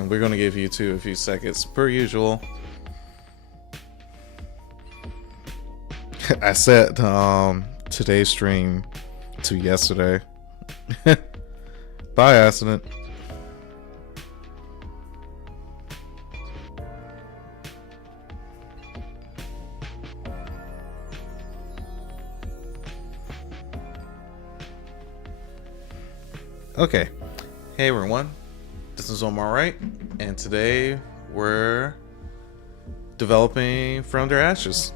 We're gonna give you two a few seconds per usual. I set today's stream to yesterday by accident. Okay, hey everyone, this is Omar, Wright, and today we're developing From Their Ashes.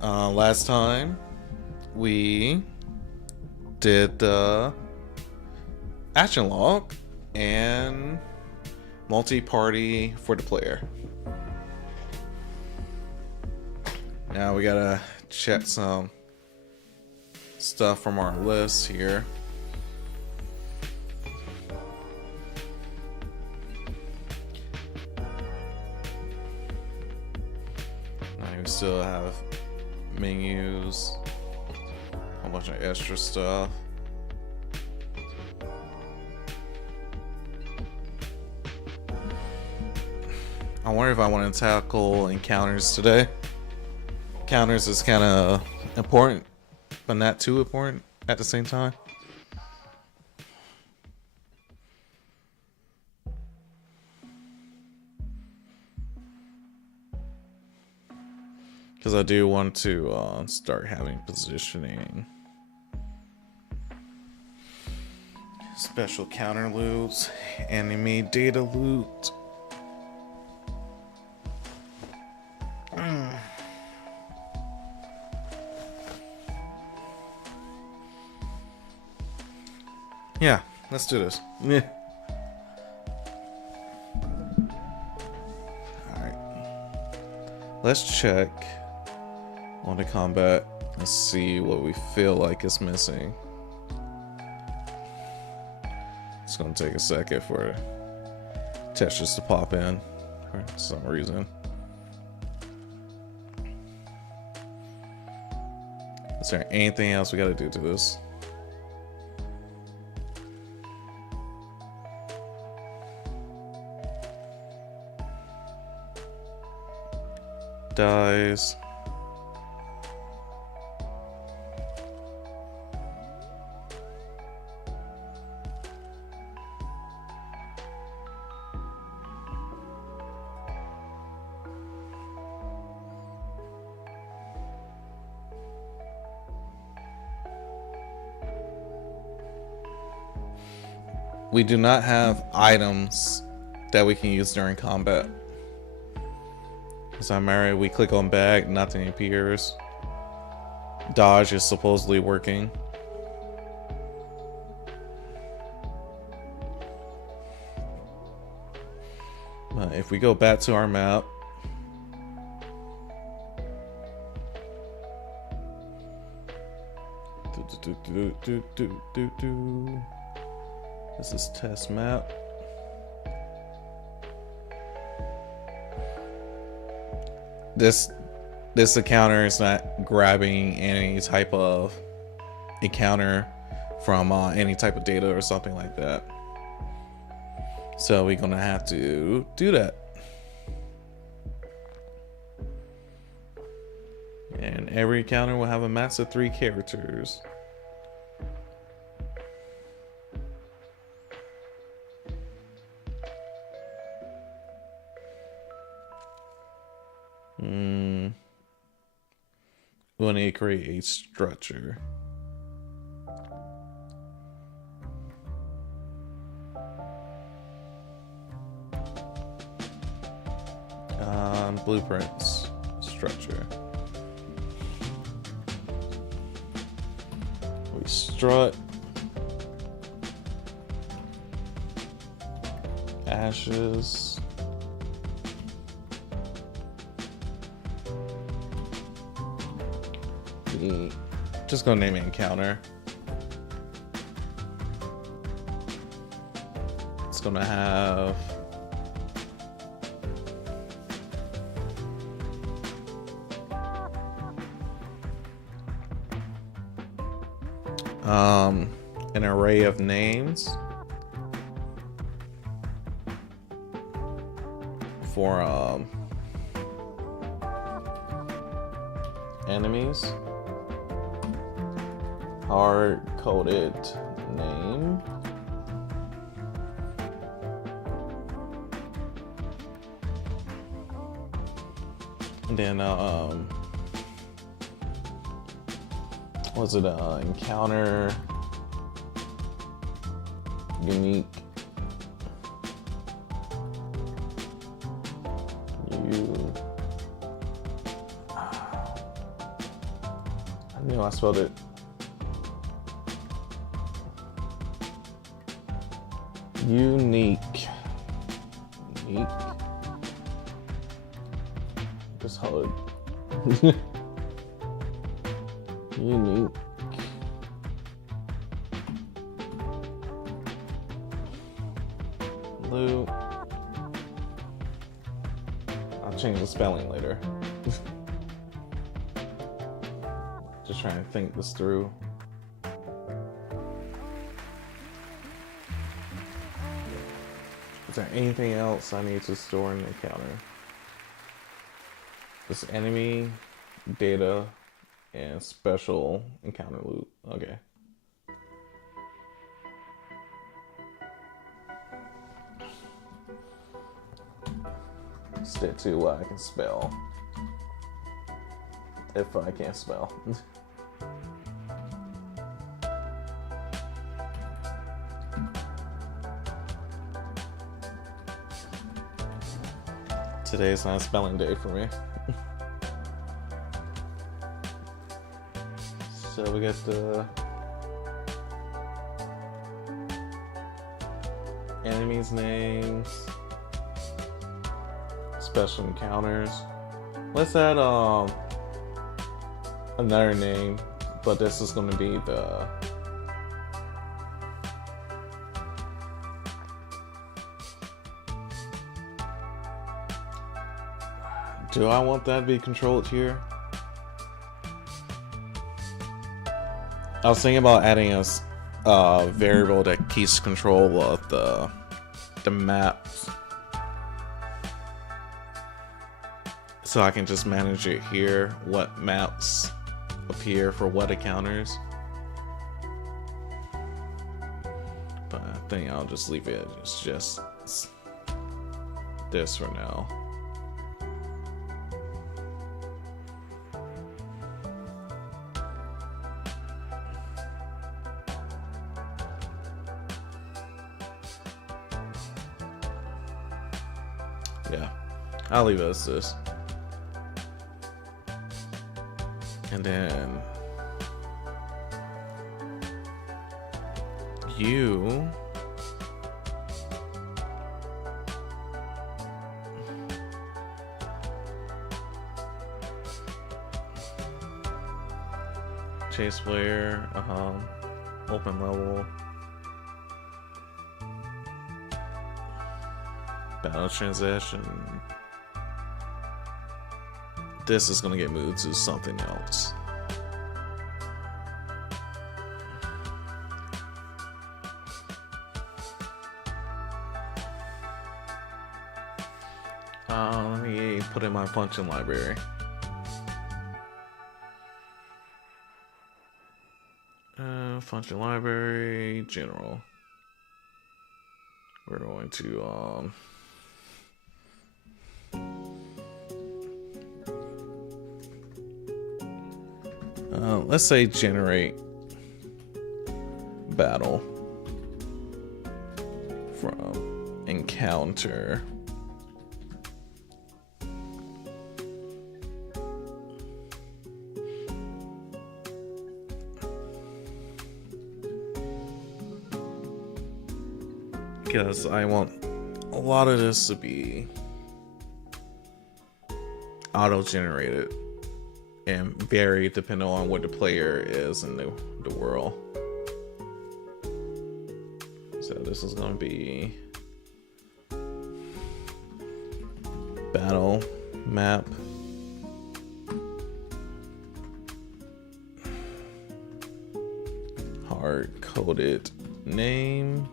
Last time we did the action log and multi-party for the player. Now we gotta check some stuff from our list here. We still have menus, a bunch of extra stuff. I wonder if I want to tackle encounters today. Encounters is kind of important, but not too important at the same time. Because I do want to start having positioning. Special counter loops, enemy data loot. Yeah, let's do this. Yeah. Alright. Let's check on the combat and see what we feel like is missing. It's gonna take a second for textures to pop in for some reason. Is there anything else we gotta do to this? Dies. We do not have items that we can use during combat. As I'm married, we click on bag, nothing appears. Dodge is supposedly working. But if we go back to our map, this is test map. This encounter is not grabbing any type of encounter from any type of data or something like that. So we're gonna have to do that. And every encounter will have a max of 3 characters. We need to create a structure. Blueprints, structure. We strut. Ashes. Just gonna name it encounter. It's gonna have an array of names. for enemies. Hard coded name. And then was it encounter unique I knew I spelled it unique. Just hold it. Unique. Loop. I'll change the spelling later. Just trying to think this through. Is there anything else I need to store in the counter? This enemy, data, and special encounter loop. Okay. Stick to what I can spell. If I can't spell. Today's not a spelling day for me. So we got the enemies' names, special encounters. Let's add another name, but this is going to be the do I want that to be controlled here? I was thinking about adding a variable that keeps control of the maps, so I can just manage it here. What maps appear for what encounters? But I think I'll just leave it. It's just this for now. Yeah, I'll leave it as this. And then you chase player, open level, battle transaction. This is gonna get moved to something else. Let me put in my function library. Function library, general. We're going to let's say generate battle from encounter. Because I want a lot of this to be auto-generated and vary depending on what the player is in the world. So this is going to be battle map, hard-coded name,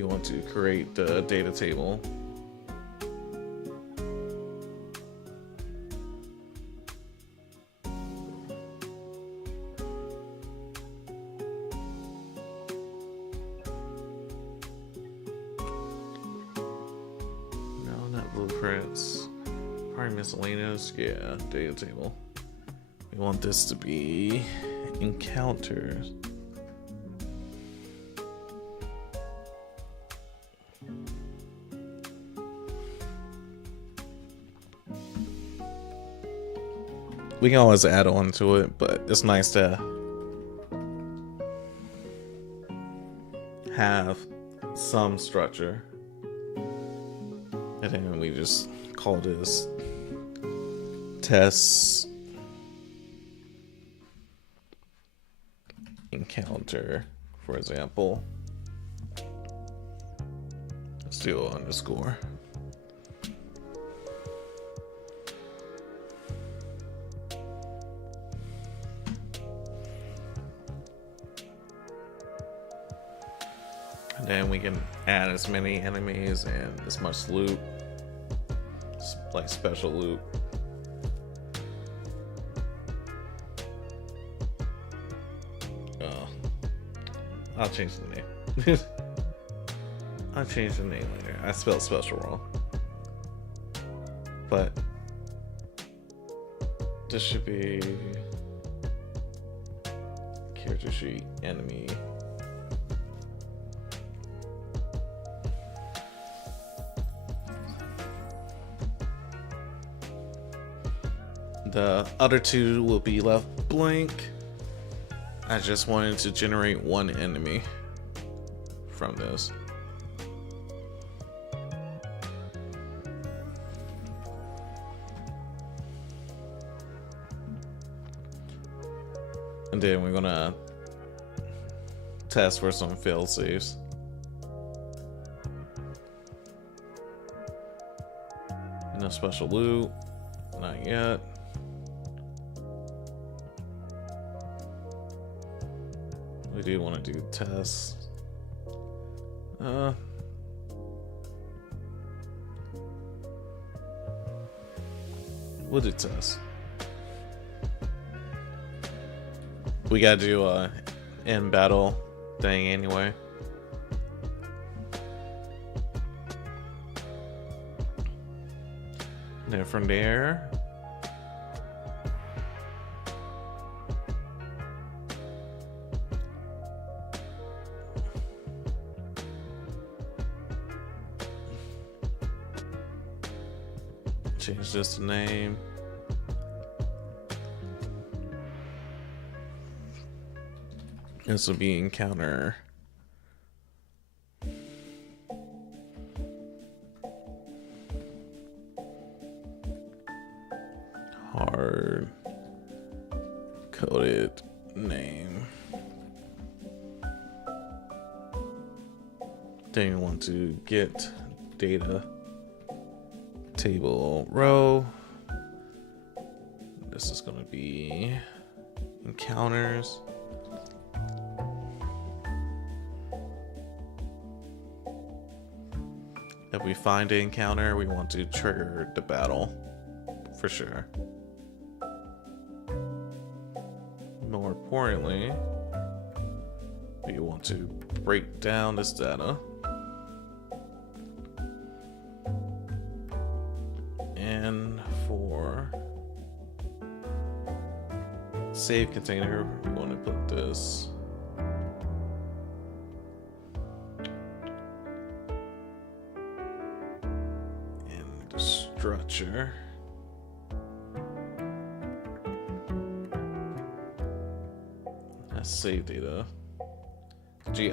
we want to create the data table. No, not blueprints. Probably miscellaneous. Yeah, data table. We want this to be encounters. We can always add on to it, but it's nice to have some structure. And then we just call this test encounter, for example. Let's do an underscore. And then we can add as many enemies and as much loot, like special loot. I'll change the name. I'll change the name later. I spelled special wrong. But this should be character sheet, enemy. The other two will be left blank. I just wanted to generate one enemy from this. And then we're gonna test for some fail safes. No special loot, not yet. We do want to do tests. We'll do tests. We gotta do a in battle thing anyway. And then from there, change this to name. This will be encounter. Hard coded name. Then you want to get data table row. This is going to be encounters. If we find an encounter, we want to trigger the battle for sure. More importantly, we want to break down this data. And for save container, we want to put this in the structure. That's save data. GI.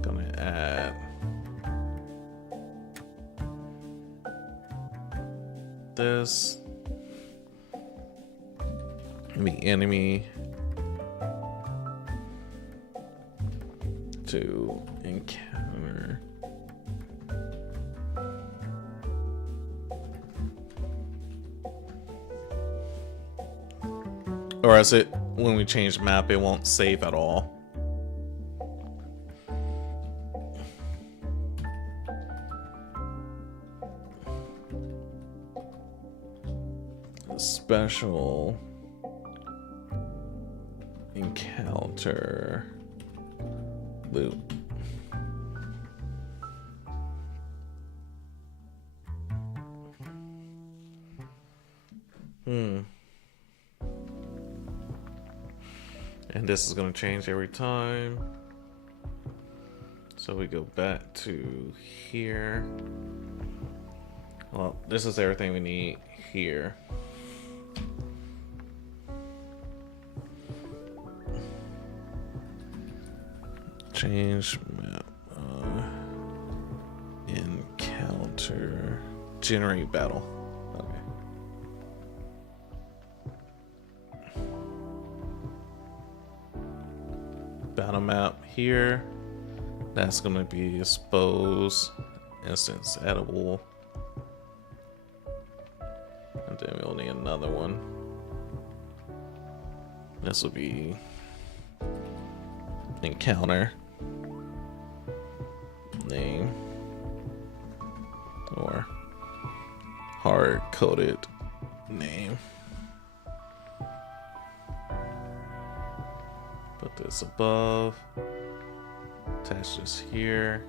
Gonna add this. The enemy to encounter. Or is it when we change map, it won't save at all. Special encounter loop. And this is going to change every time. So we go back to here. Well, this is everything we need here. Change map. Encounter. Generate battle. Okay. Battle map here. That's going to be expose. Instance edible. And then we'll need another one. This will be encounter name or hard-coded name. Put this above. Attach this here.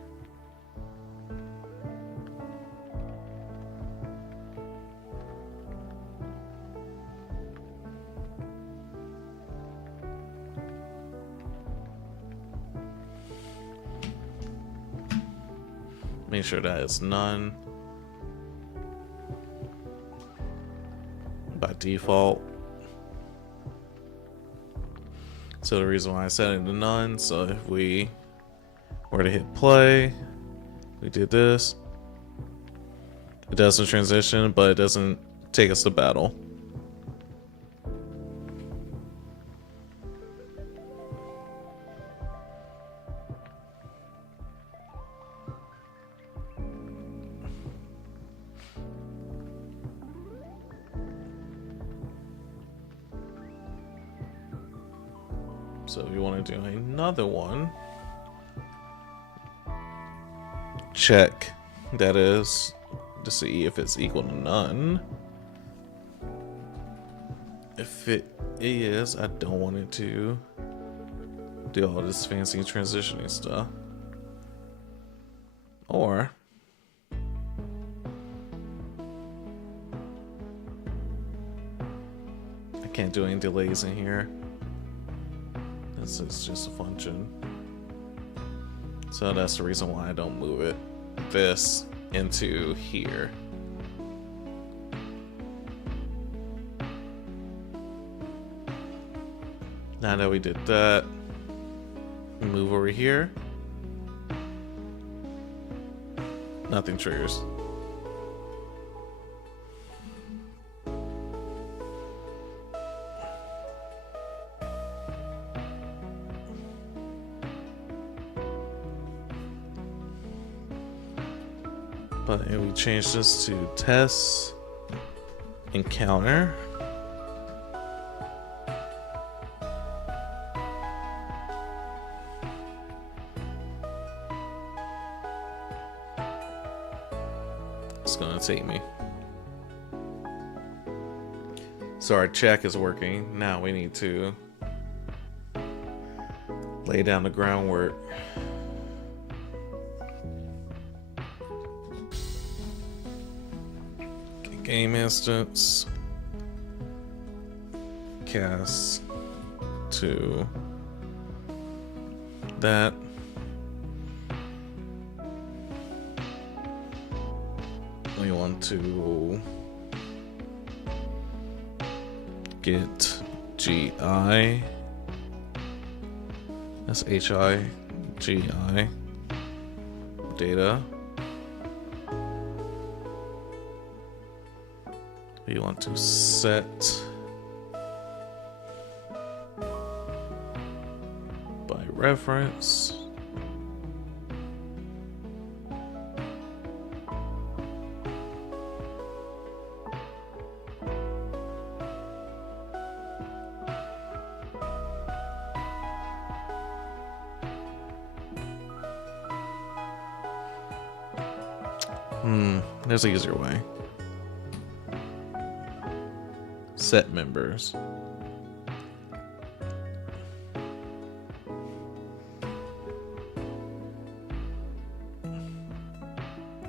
Make sure that is none by default. So the reason why I set it to none, so if we were to hit play, we did this, it doesn't transition, but it doesn't take us to battle. So if you want to do another one, check that is to see if it's equal to none. If it is, I don't want it to do all this fancy transitioning stuff. Or I can't do any delays in here. This is just a function. So that's the reason why I don't move it this into here. Now that we did that, move over here. Nothing triggers. But if we change this to test encounter, it's gonna take me. So our check is working. Now we need to lay down the groundwork. Game instance cast to that. We want to get GI. That's HI GI data. We want to set by reference. There's an easier way. Set members.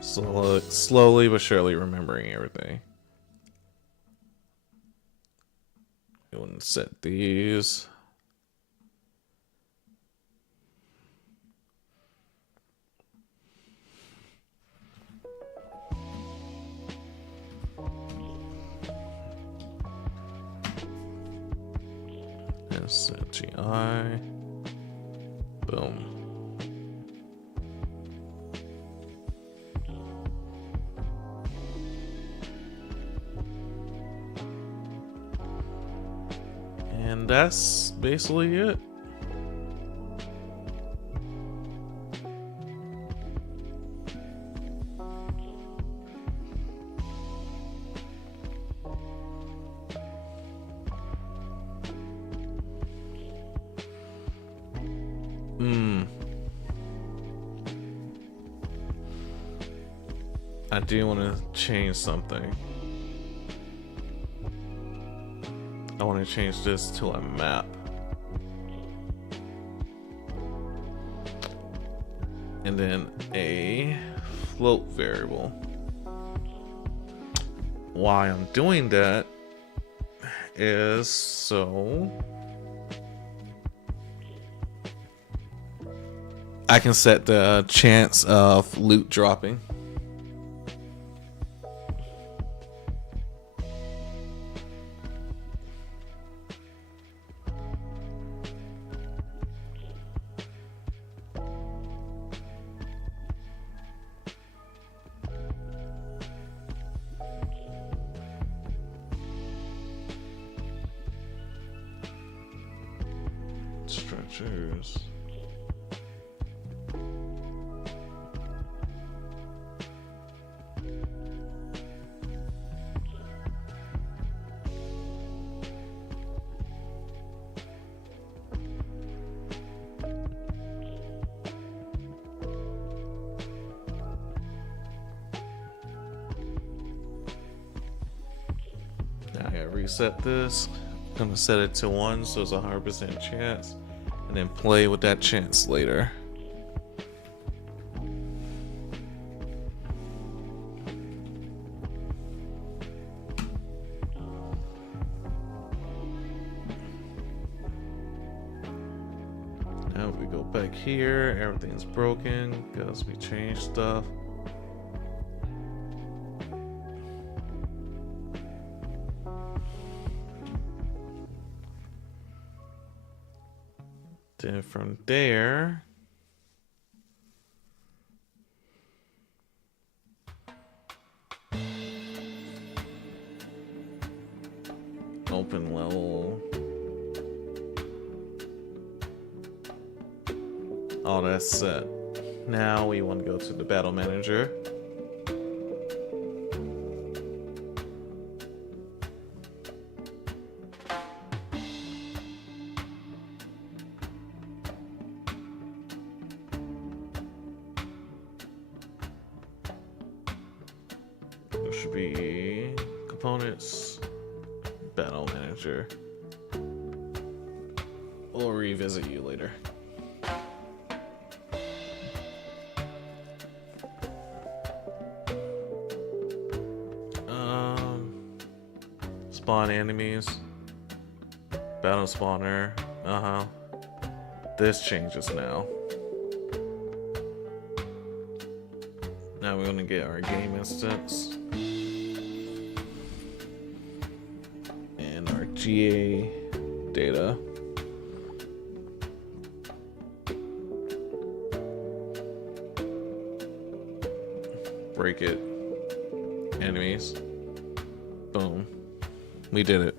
Slowly but surely remembering everything. You want to set these. And set GI. Boom. And that's basically it. I do want to change something. I want to change this to a map. And then a float variable. Why I'm doing that is so I can set the chance of loot dropping. Stretchers. Now I gotta reset this. I'm gonna set it to 1 so it's a 100% chance. And then play with that chance later. Now we go back here, everything's broken because we changed stuff. Then from there, open level, all that's set. Now we want to go to the battle manager. Should be components, battle manager. We'll revisit you later. Spawn enemies, battle spawner. This changes now. Now we're gonna get our game instance. GA data. Break it. Enemies. Boom. We did it.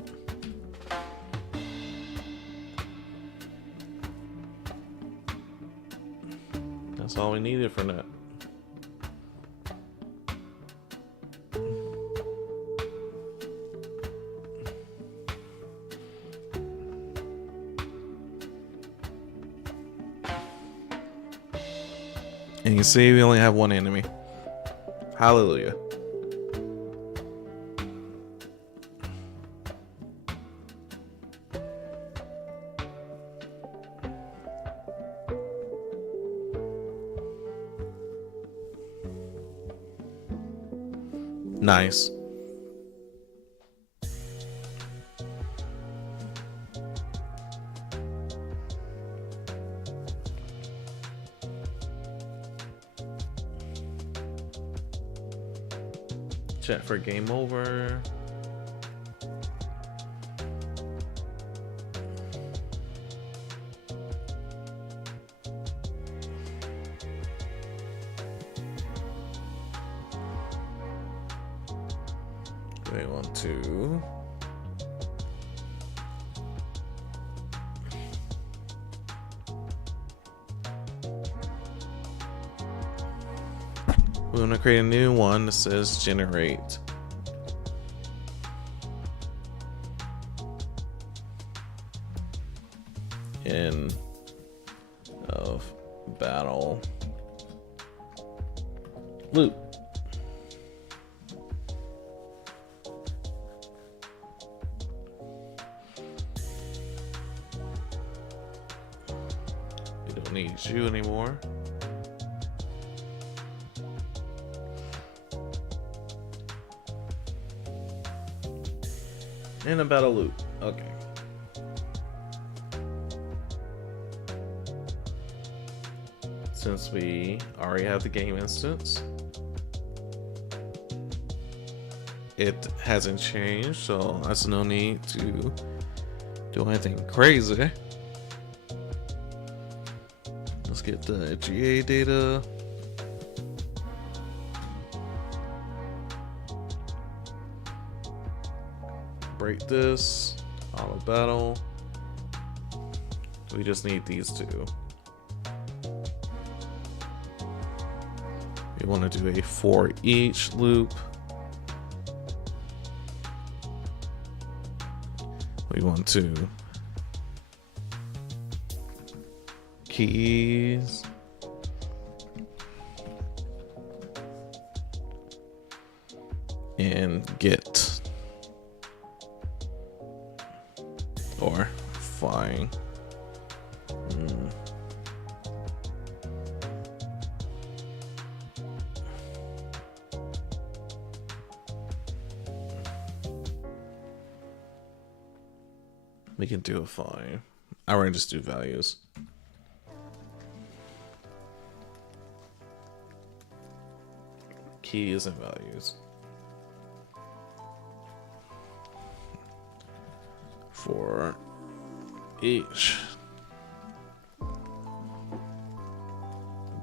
That's all we needed for that. And you see we only have one enemy. Hallelujah. Nice. Check for game over. They want to. We're going to create a new one that says generate. End of battle loop. We don't need you anymore. In a battle loop. Okay. Since we already have the game instance, it hasn't changed, so there's no need to do anything crazy. Let's get the GA data. Break this, auto battle. We just need these two. We want to do a for each loop. We want to keys. And get. Or fine. We can do a fine. I want to just do values. Keys and values. For each.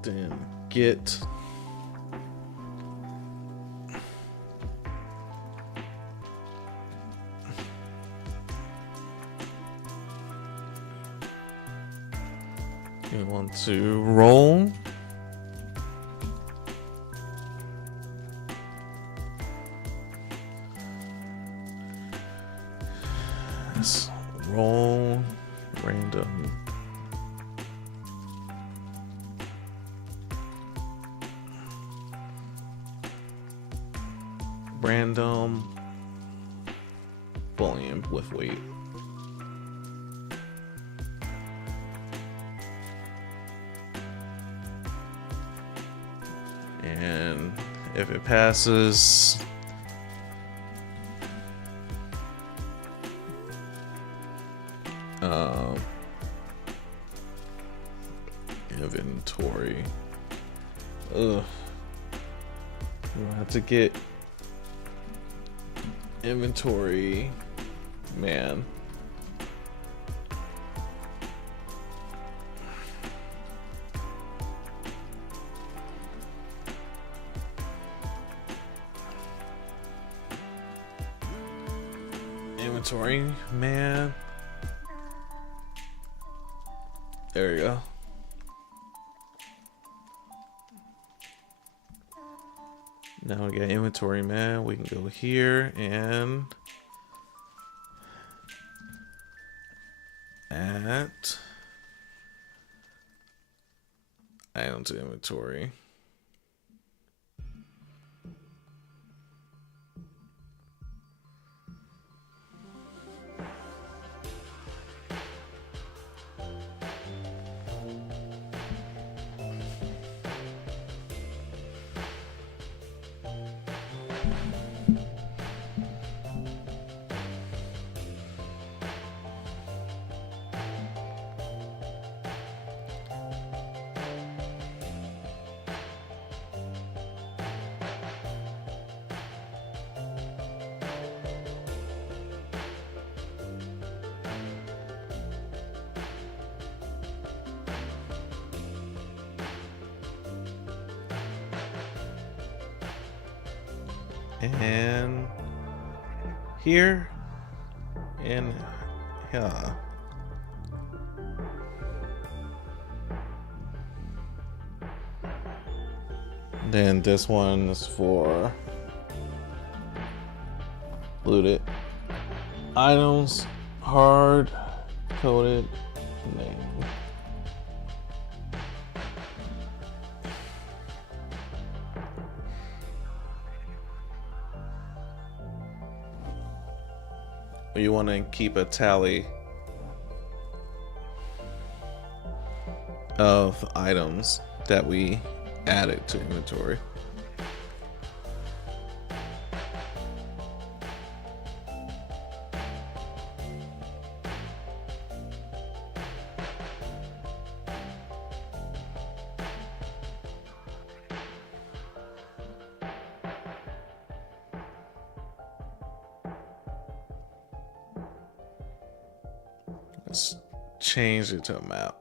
Then get. We want to roll. Let's roll random. Random volume with weight. And if it passes, inventory. We'll have to get inventory, man. Inventory, man. There you go. Now we got inventory, man. We can go here and add item to inventory. And here. And yeah. Then this one is for looted items, hard coded name. You want to keep a tally of items that we added to inventory. Let's change it to a map.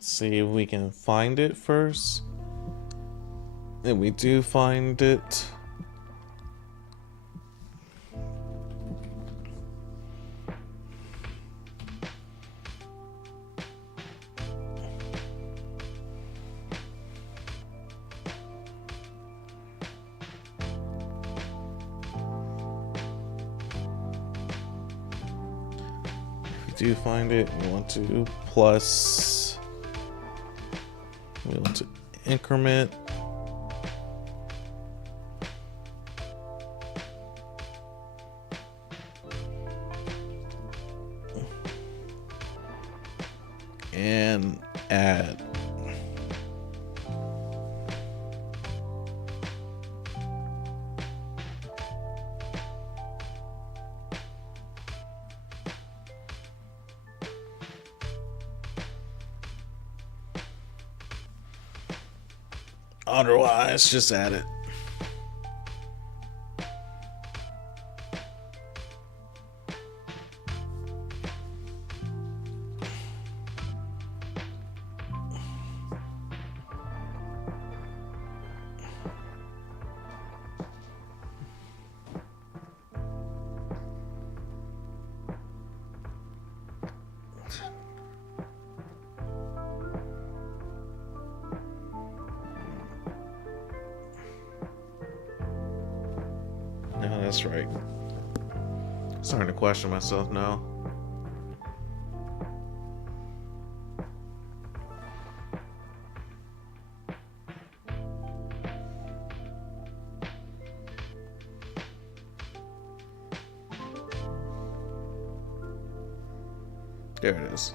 See if we can find it first. And we do find it. If we do find it, we want to plus. We want to increment. And add. Otherwise, just add it. No, that's right. Starting to question myself now. There it is.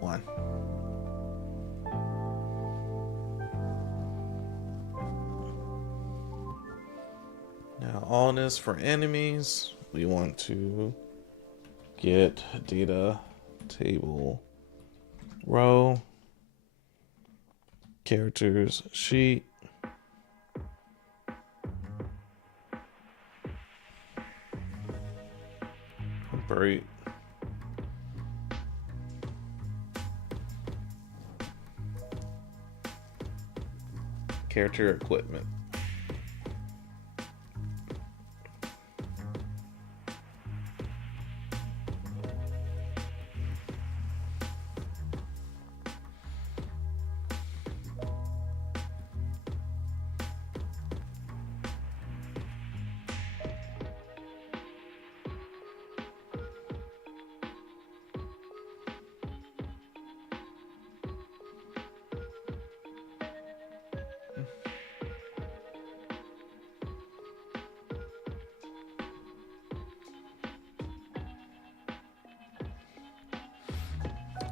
1. Now, all this for enemies, we want to get data table row, characters sheet, break, character equipment.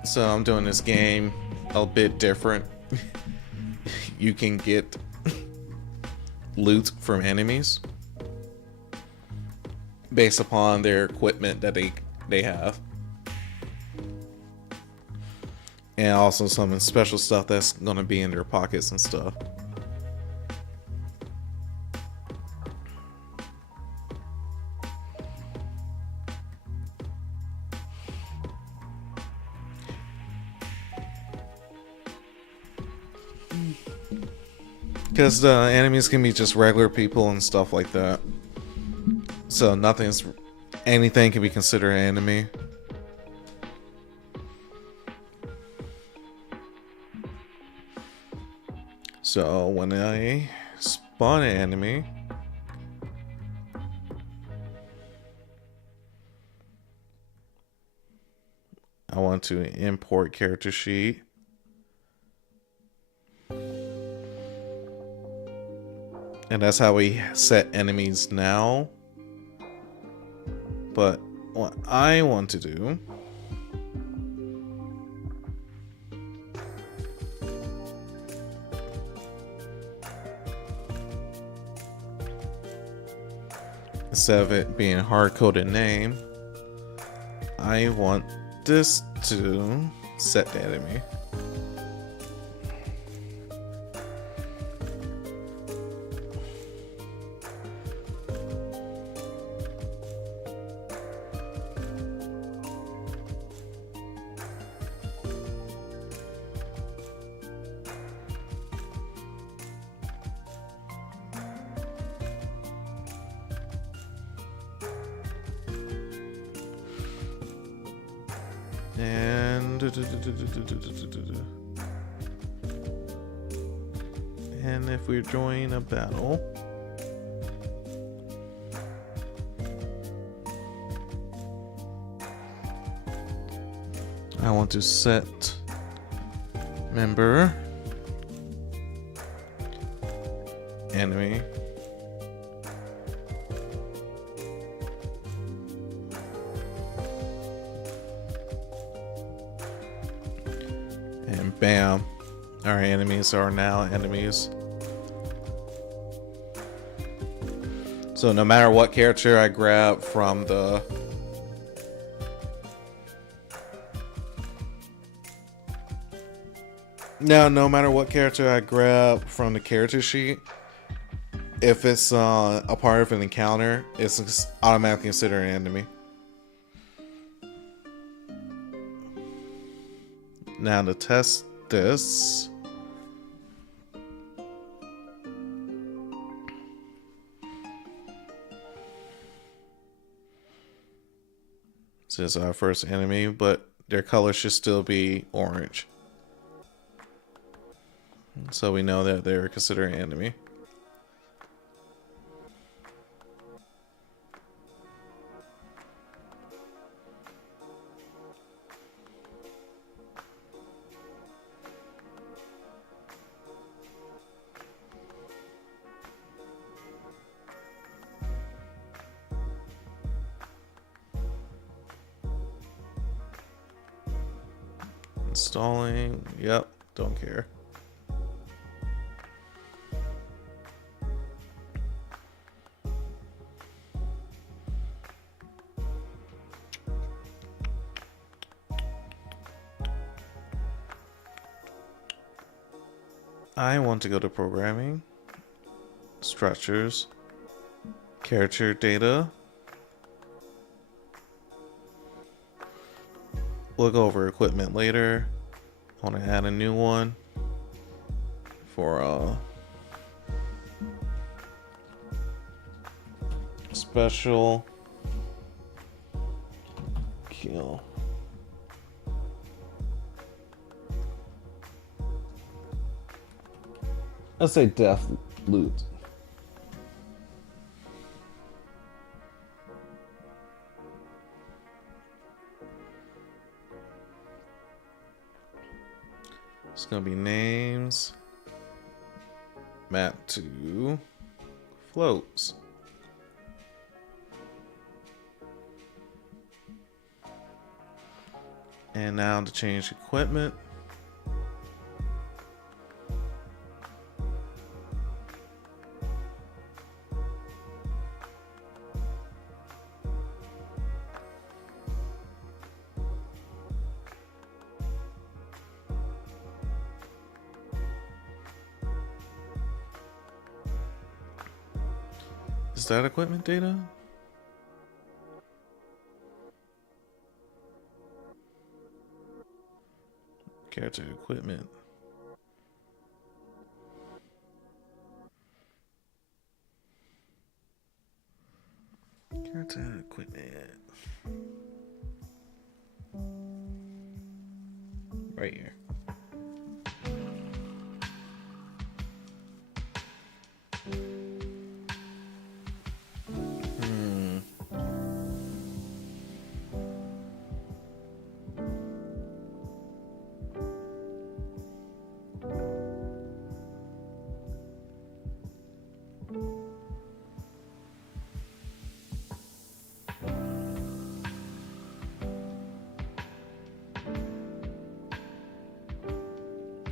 So I'm doing this game a bit different. You can get loot from enemies based upon their equipment that they have, and also some special stuff that's gonna be in their pockets and stuff. Because the enemies can be just regular people and stuff like that. So anything can be considered an enemy. So when I spawn an enemy, I want to import character sheet. And that's how we set enemies now. But what I want to do instead of it being hard-coded name, I want this to set the enemy. And if we join a battle, I want to set member enemy. And bam, our enemies are now enemies. So no matter what character I grab from the no matter what character I grab from the character sheet, if it's a part of an encounter, it's automatically considered an enemy. Now to test this, this is our first enemy, but their color should still be orange. So we know that they're considered an enemy. Installing, yep, don't care. I want to go to programming, structures, character data. We'll go over equipment later. I want to add a new one for special kill. Let's say death loot. It's gonna be names mapped to floats. And now to change equipment. Is that equipment data? Character equipment. to equipment. Right here.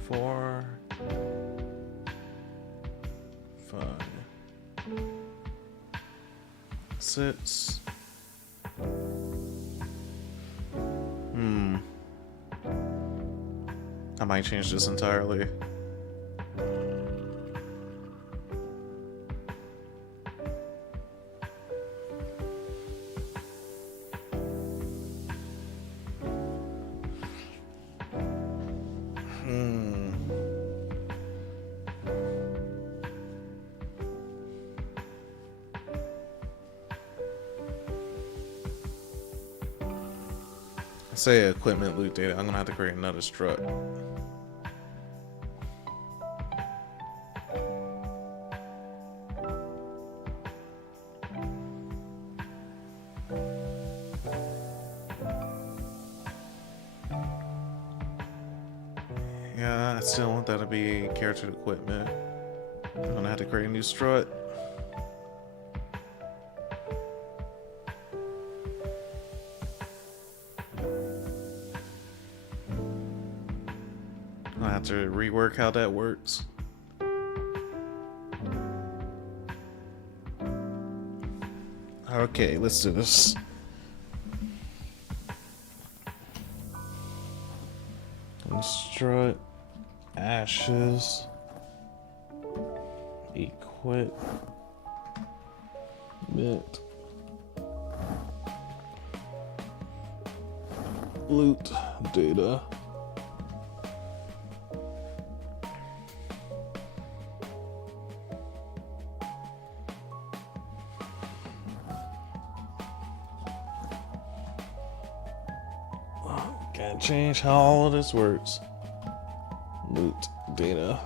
Four, 5, 6. I might change this entirely. Say equipment loot data. I'm gonna have to create another strut. Yeah, I still want that to be character equipment. I'm gonna have to create a new strut. I have to rework how that works. Okay, let's do this. Strut, ashes, equipment, loot data. Gotta change how all of this works. Loot data.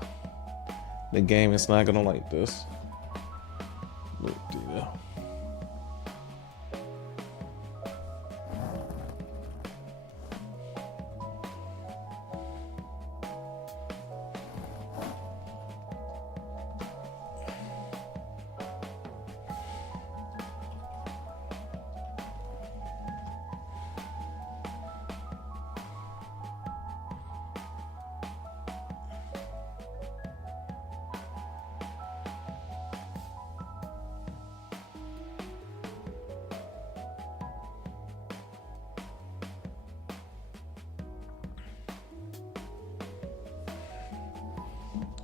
The game is not gonna like this. Loot data.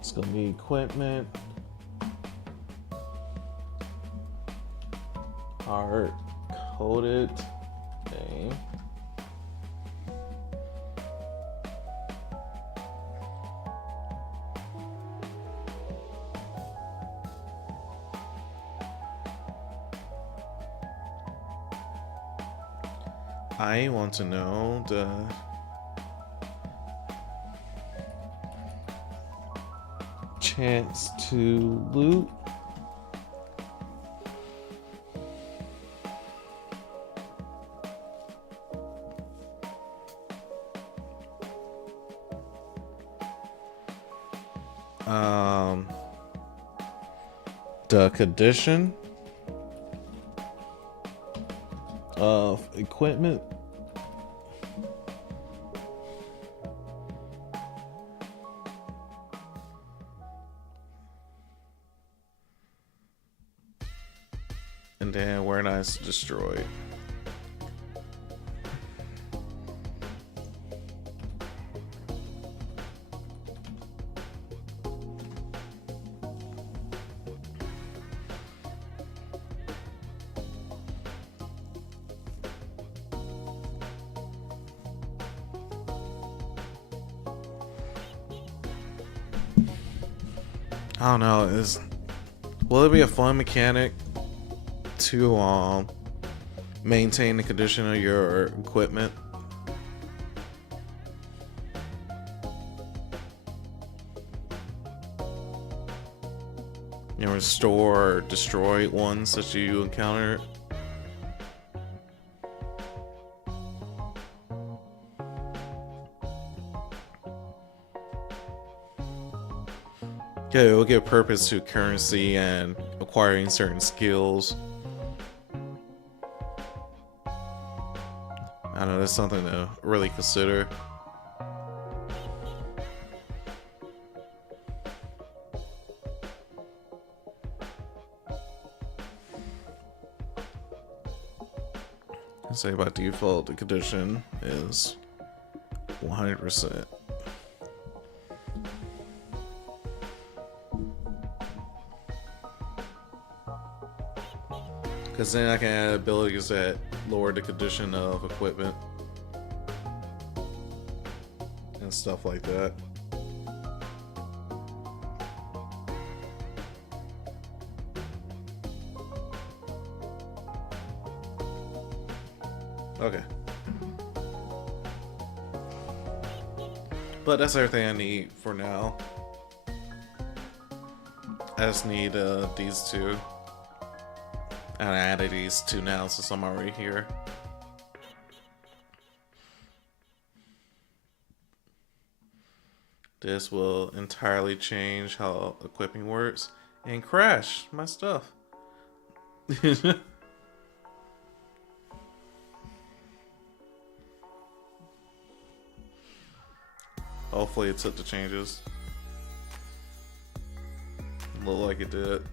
It's gonna be equipment, hard coded name, I want to know the chance to loot. The condition of equipment. And then where nice destroyed. I don't know, will it be a fun mechanic to Maintain the condition of your equipment. You know, restore or destroy ones that you encounter. Okay, it will give purpose to currency and acquiring certain skills. I don't know, that's something to really consider. I say by default, the condition is 100%. Because then I can add abilities that lower the condition of equipment and stuff like that. Okay. But that's everything I need for now. I just need these two. And I added these two now since I'm already here. This will entirely change how equipping works and crash my stuff. Hopefully it took the changes. Looked like it did.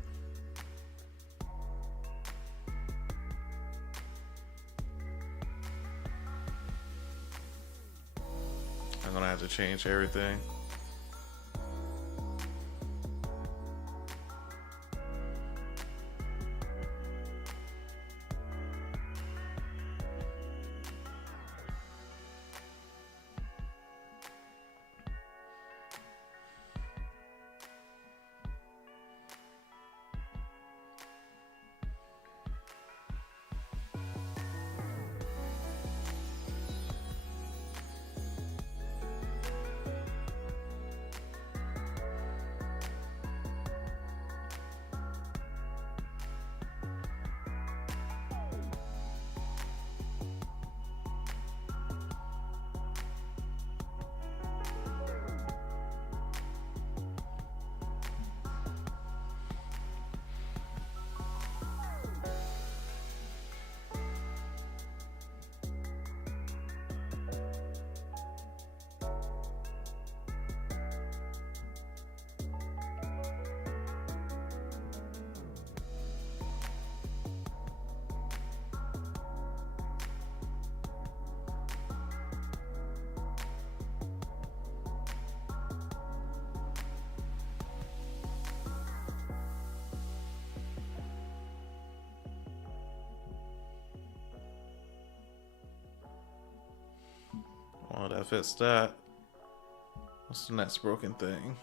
I'm gonna have to change everything. Oh, that fits that. What's the next broken thing?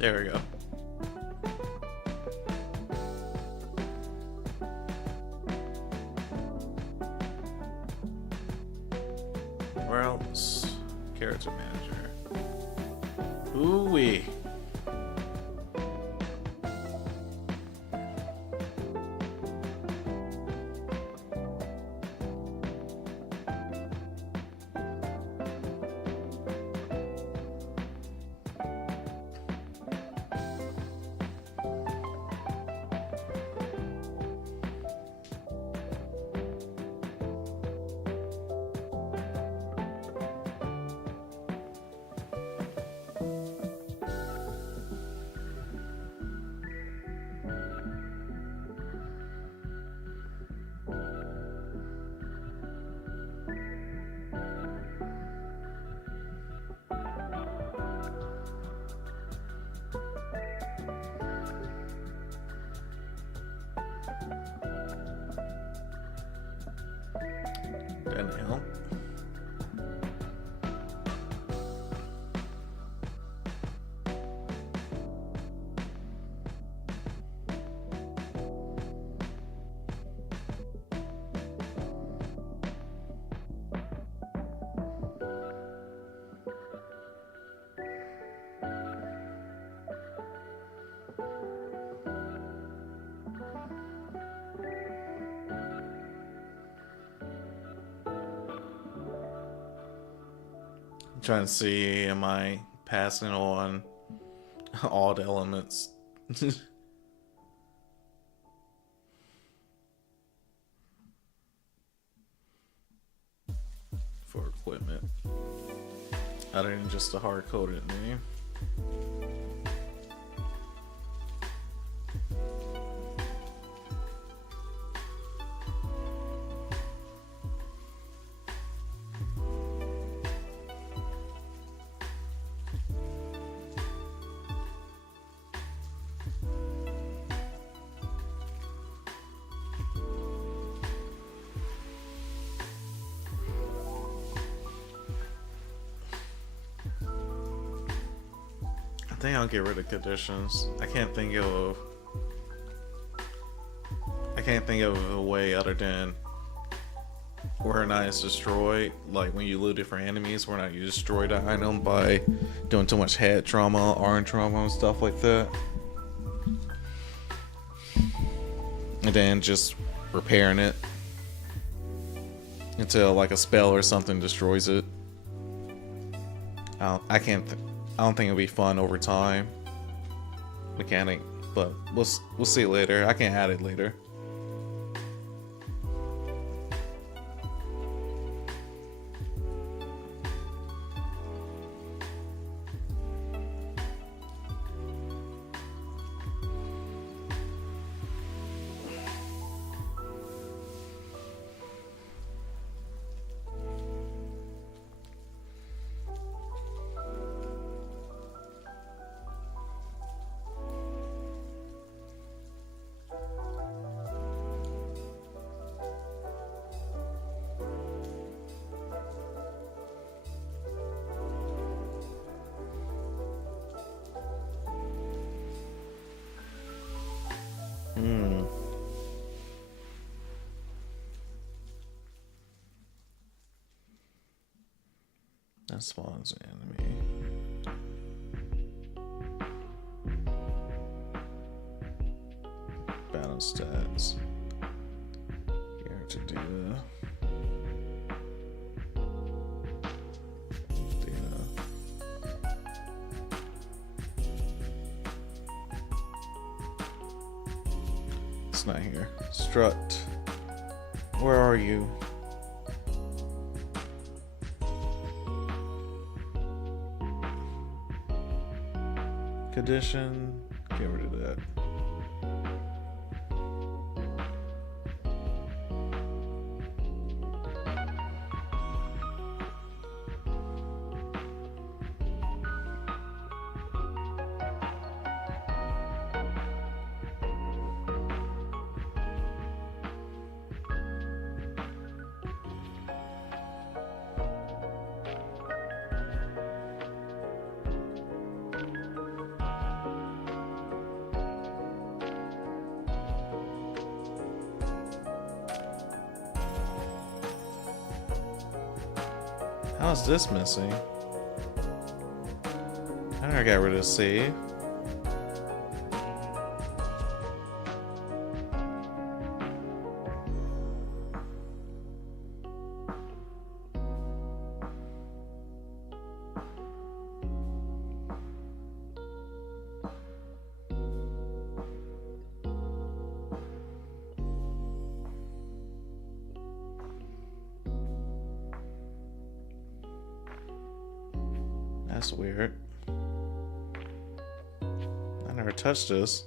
There we go. Where else? Character manager. Ooh-wee. that now. Trying to see, am I passing on all the elements? For equipment, other than just the hard-coded name. I think I'll get rid of conditions. I can't think of a way other than where or not it's destroyed. Like when you loot different enemies, where or not you destroy the item by doing too much head trauma, arm trauma, and stuff like that. And then just repairing it until like a spell or something destroys it. I don't think it'll be fun over time mechanic, but we'll see later. I can add it later. That spawns an enemy. Battle stats. Character data. It's not here. Strut. Where are you? Condition. Get rid of that. How's this missing? I never got rid of save. That's weird. I never touched this.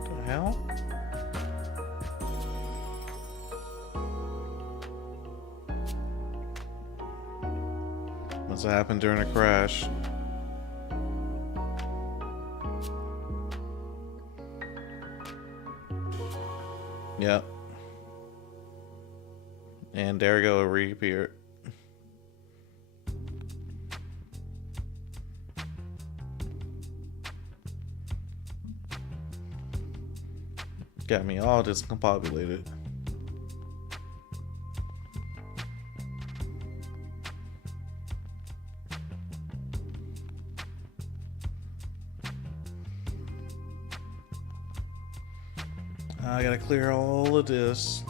What the hell? Must have happened during a crash. Yep. And there we go, it reappeared. Got me all discombobulated. I gotta clear all of this.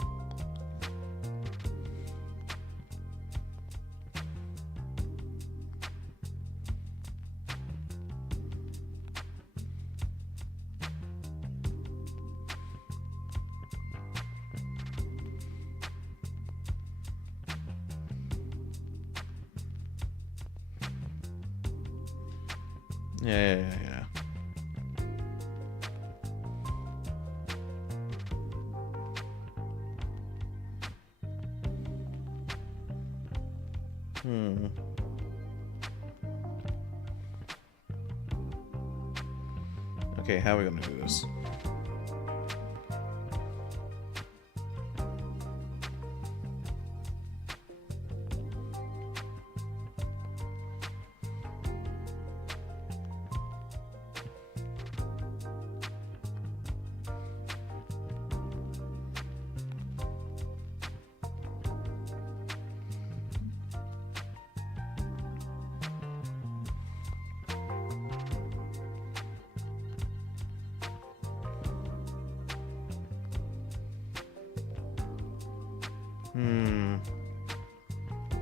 Yeah. Okay, how are we gonna do this?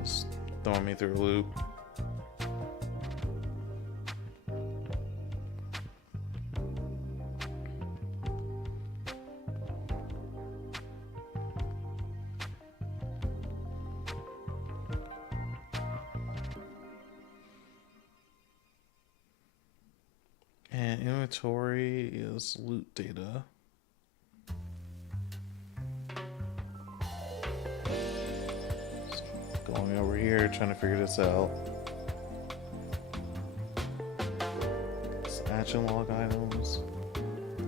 Just throwing me through a loop. And inventory is loot data. Going over here, trying to figure this out. It's action log items,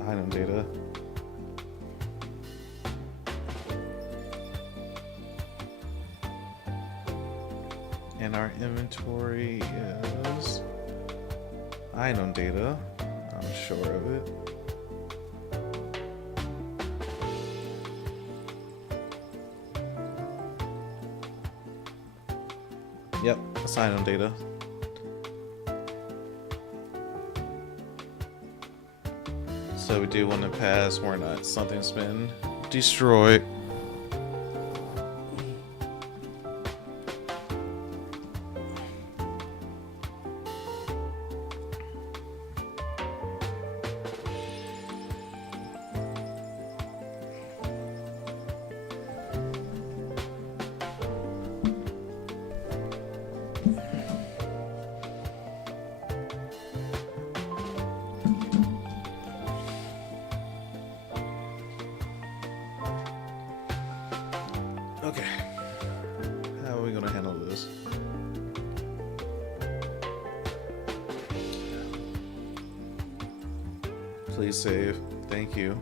item data. And our inventory is item data. I'm sure of it. Yep, that's item data. So we do want to pass where not something's been destroyed. Okay, how are we gonna handle this? Please save. Thank you.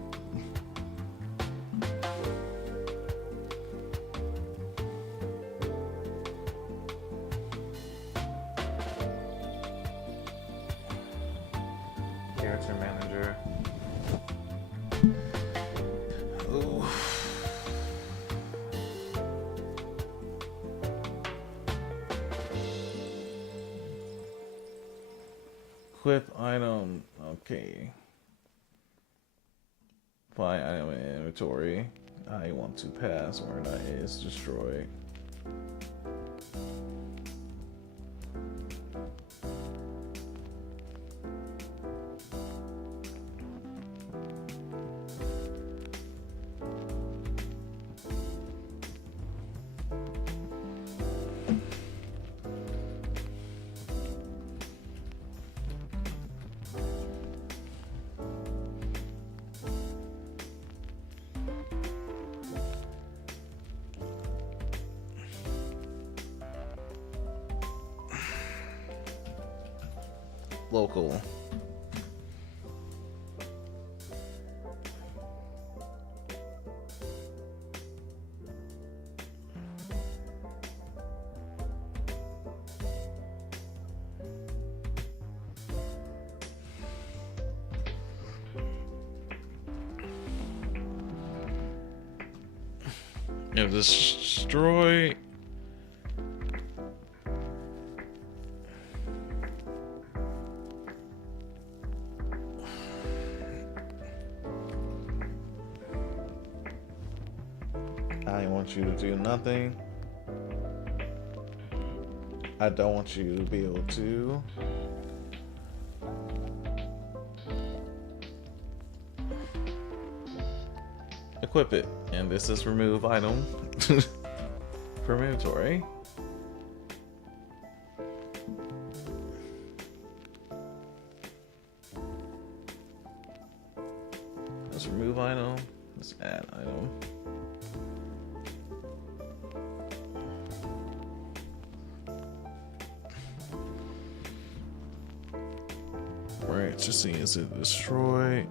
Character manager. Oh. Equip item. Okay. Find item in inventory. I want to pass where not is destroyed. local. You know, destroy. I want you to do nothing. I don't want you to be able to. Equip it. And this is remove item from inventory. Let's remove item. Let's add item. Right, just see, is it destroyed?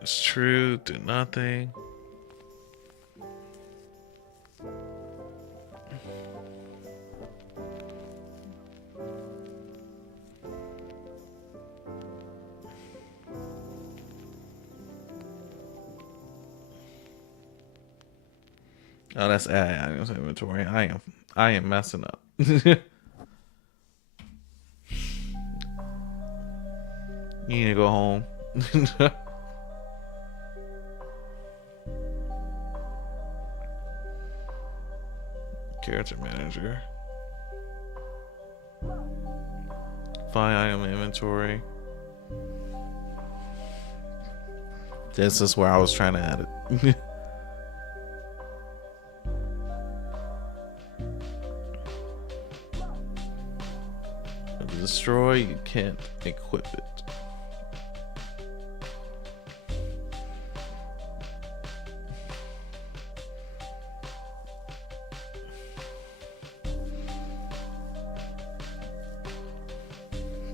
It's true, do nothing. Oh, that's add items inventory. I am messing up. You need to go home. Character manager. Find item inventory. This is where I was trying to add it. Destroy, you can't equip it.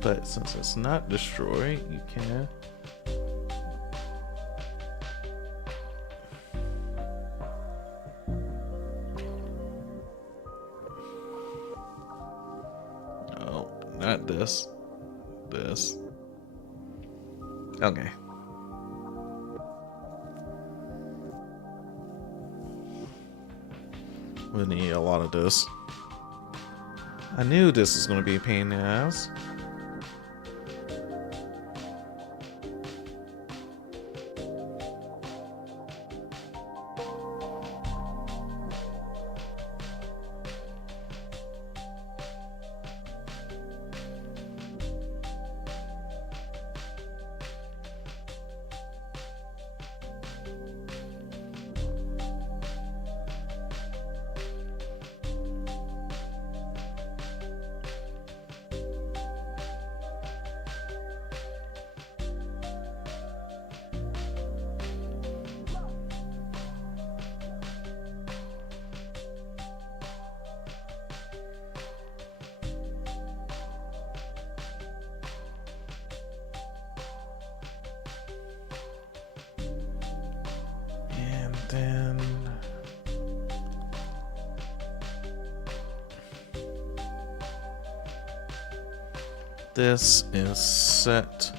But since it's not destroy, you can. Oh, not this. This. Okay. We need a lot of this. I knew this was going to be a pain in the ass. Then this is set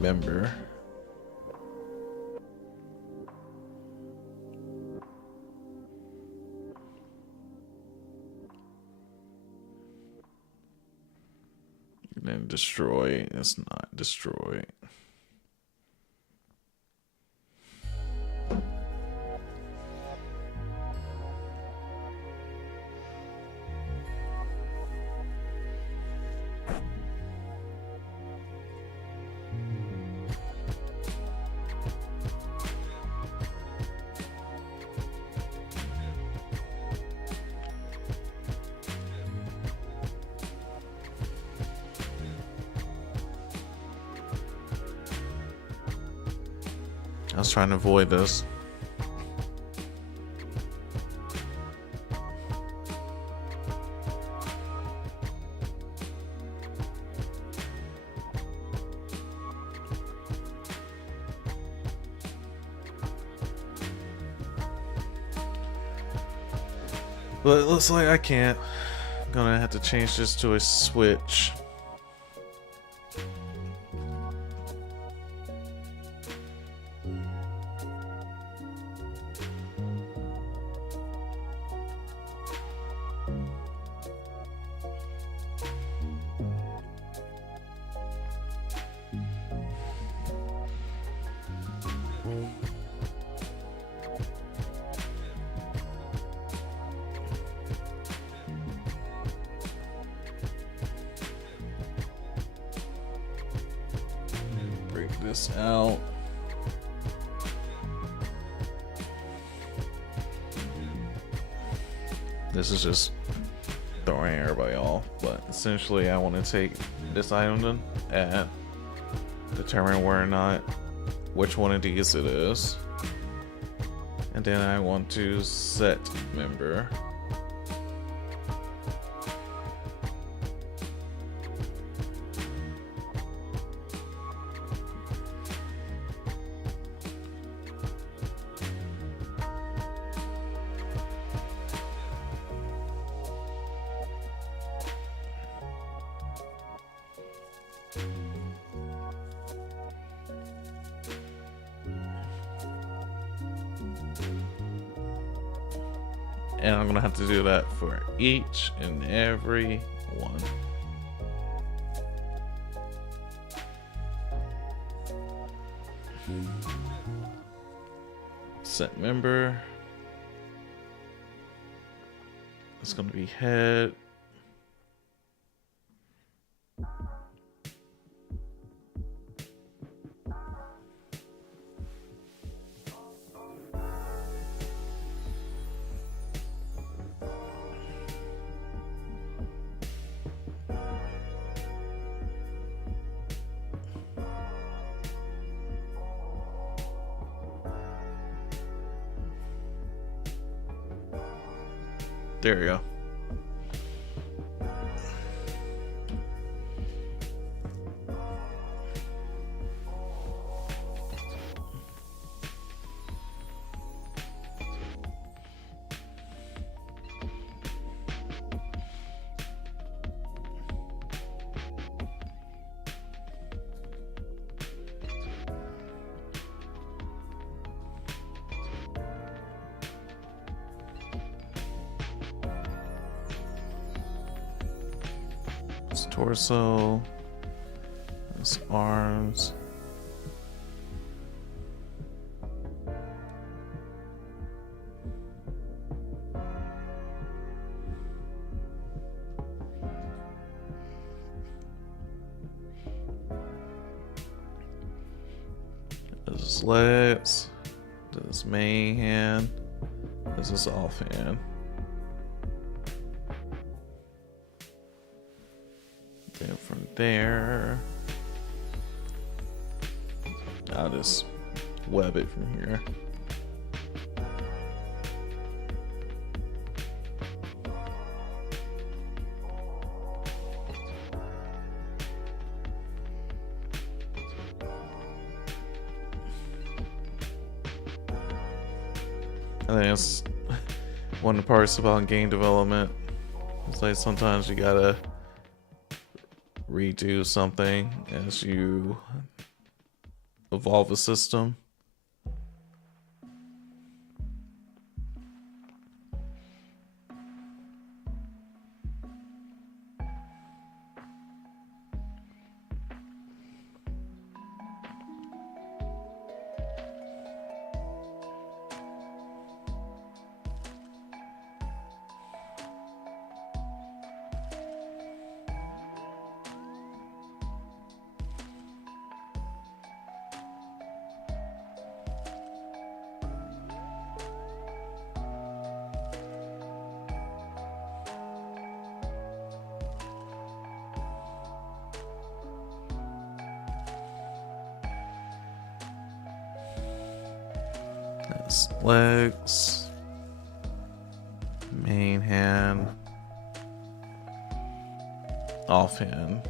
member. And then destroy is not destroy. I was trying to avoid this. But it looks like I can't. I'm gonna have to change this to a switch. Break this out. This is just throwing everybody off, but essentially I want to take this item and determine whether or not which one of these it is, and then I want to set member. And I'm gonna have to do that for each and every one. Set member. It's gonna be head. There we go. It's torso. It's arms. This is legs. This is main hand. This is off hand. Then from there, I'll just web it from here. I think that's one of the parts about game development. It's like sometimes you gotta redo something as you evolve a system. That's legs, main hand, off hand.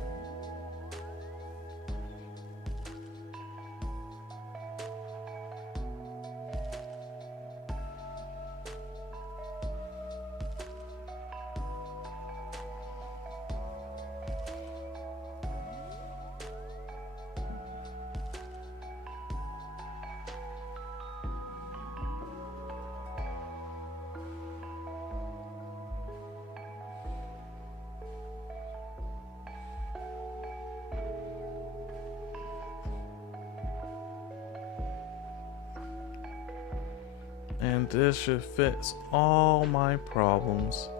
And this should fix all my problems.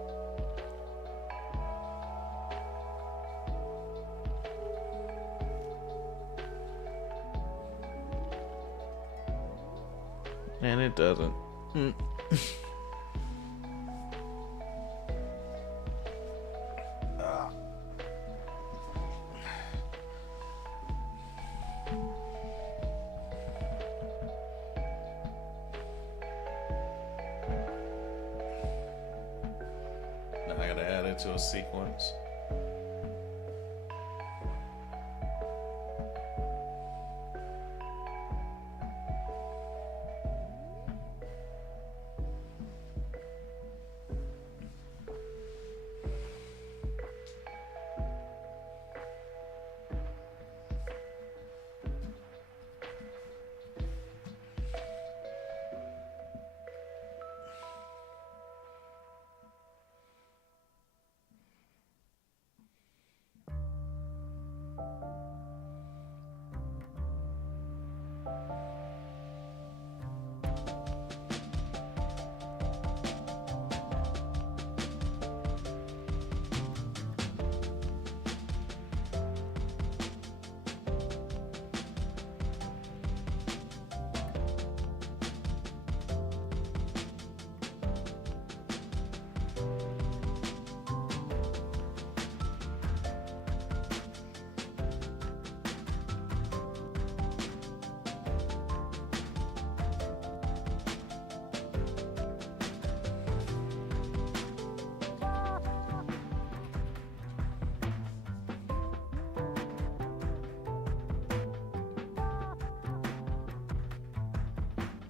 And it doesn't. Now I gotta add it to a sequence.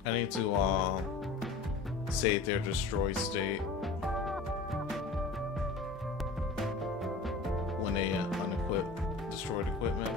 I need to save their destroyed state when they unequip destroyed equipment.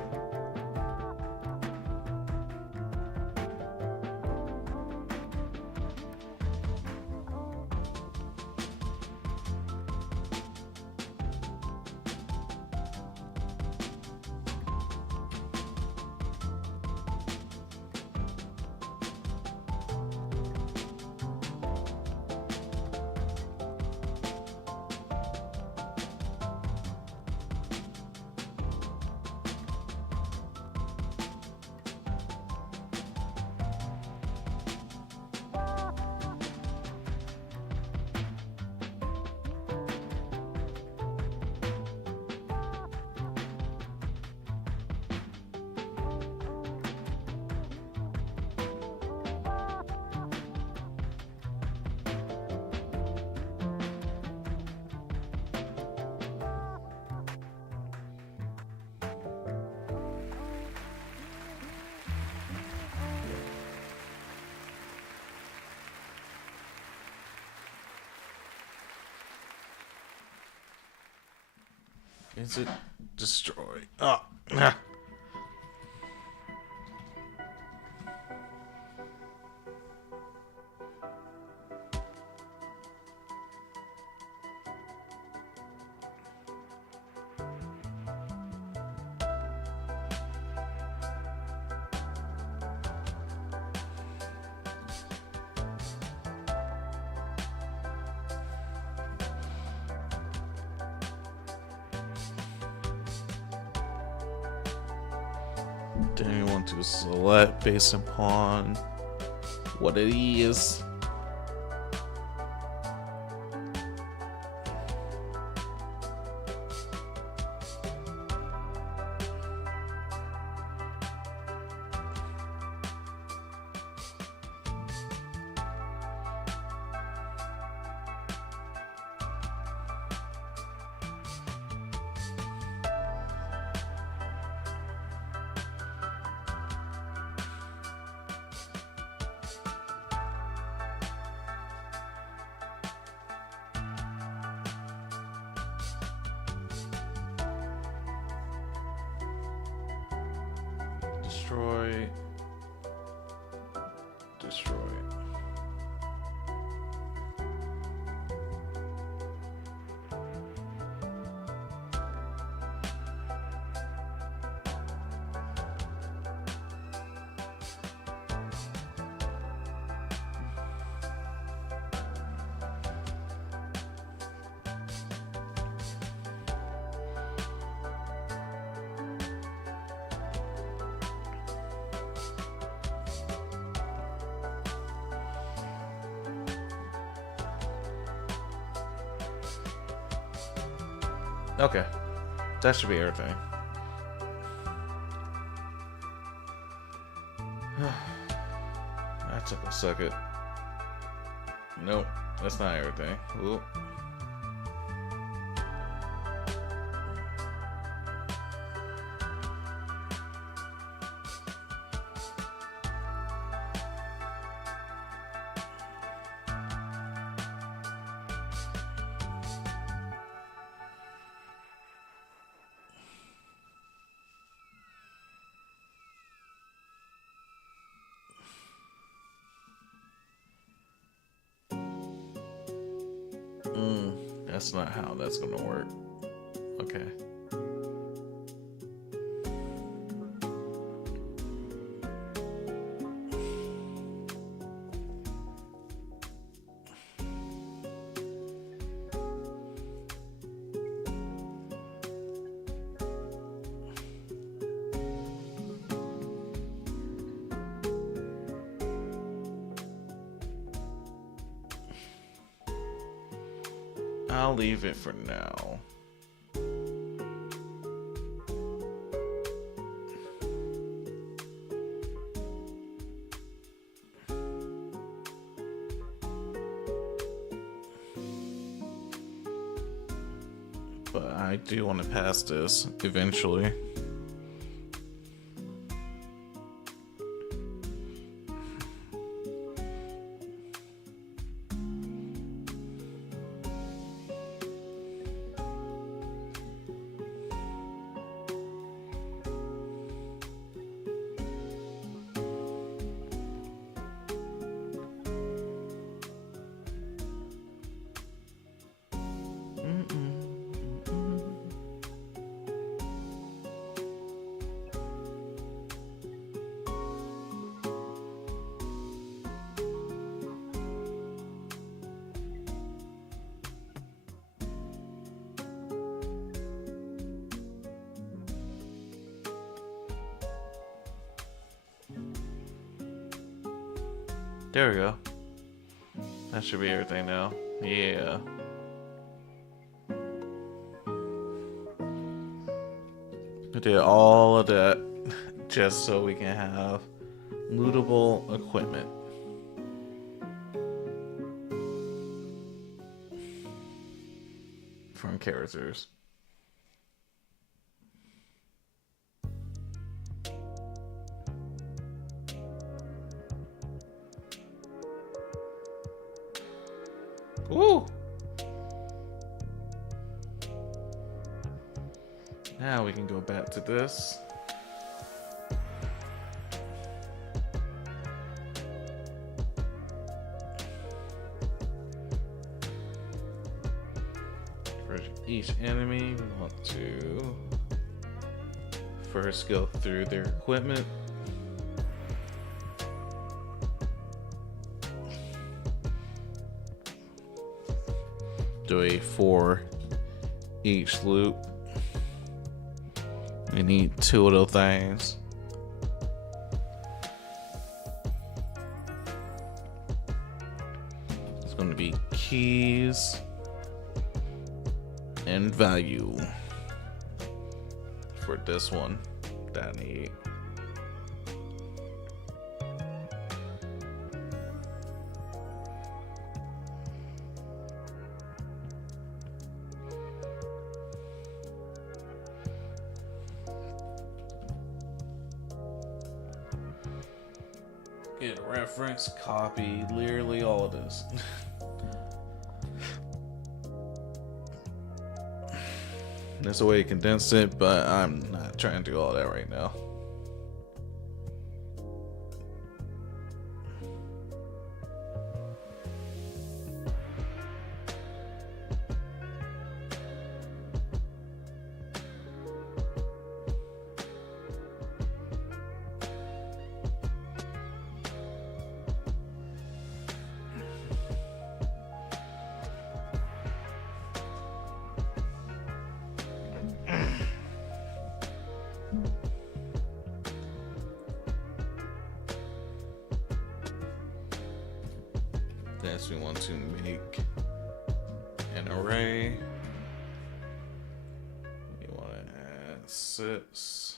Is it destroy? Oh. Then you want to select based upon what it is. Destroy. Destroy. Okay. That should be everything. That took a second. Nope, that's not everything. Ooh. That's not how that's gonna work. Okay. I'll leave it for now. But I do want to pass this eventually. There we go. That should be everything now. Yeah. I did all of that just so we can have lootable equipment. From characters. Woo! Now we can go back to this. For each enemy, we want to first go through their equipment. Do a 4 each loop. We need 2 of those things. It's going to be keys and value for this one that I need. Get reference, copy, literally all of this. There's a way to condense it, but I'm not trying to do all that right now. Next, we want to make an array. axis.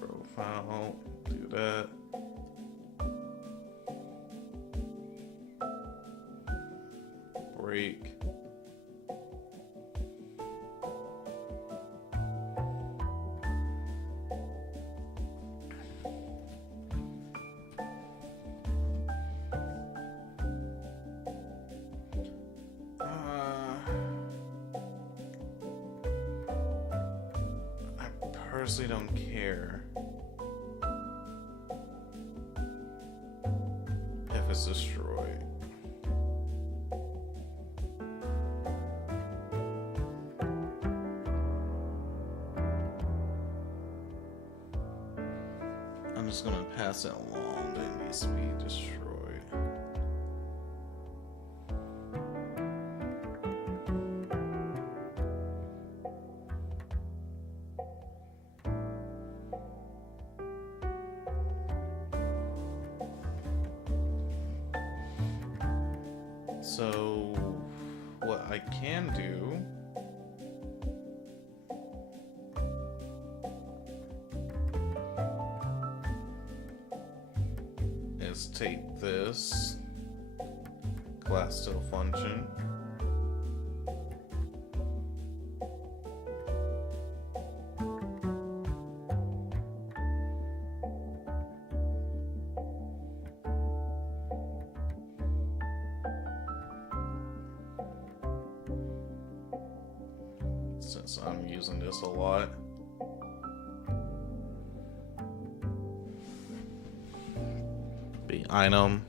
Profile, do that. Break. I personally don't care if it's destroyed. I'm just gonna pass it along that it needs to be destroyed. So what I can do is take this glass still function, since I'm using this a lot. The item,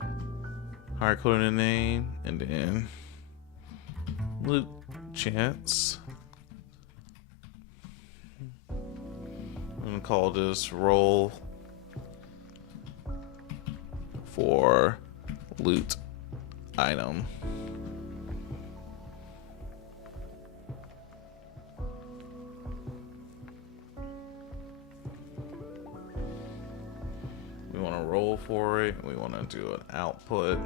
hard coding the name, and then loot chance. I'm gonna call this roll for loot item. We want to roll for it. We want to do an output.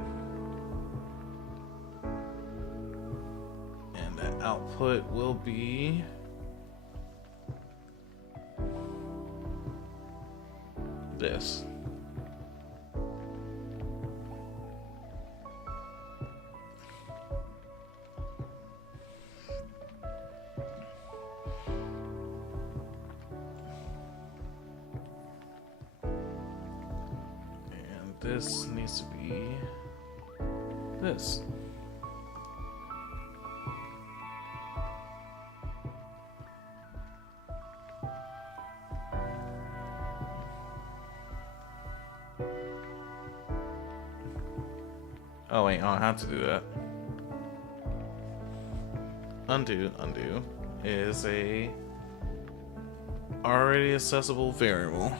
And that output will be this. This needs to be this. Oh wait, I don't have to do that. Undo is a already accessible variable.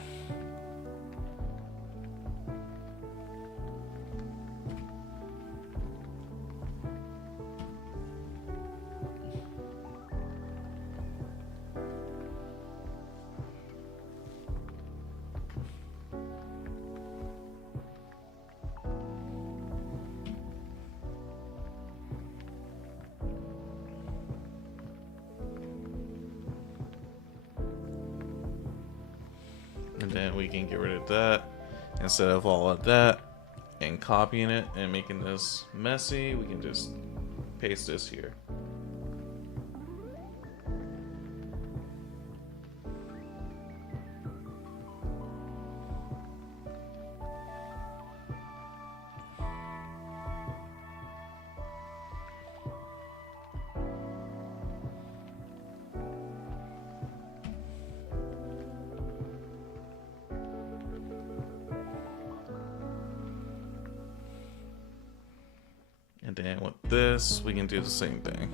And then we can get rid of that instead of all of that and copying it and making this messy. We can just paste this here. And then with this, we can do the same thing.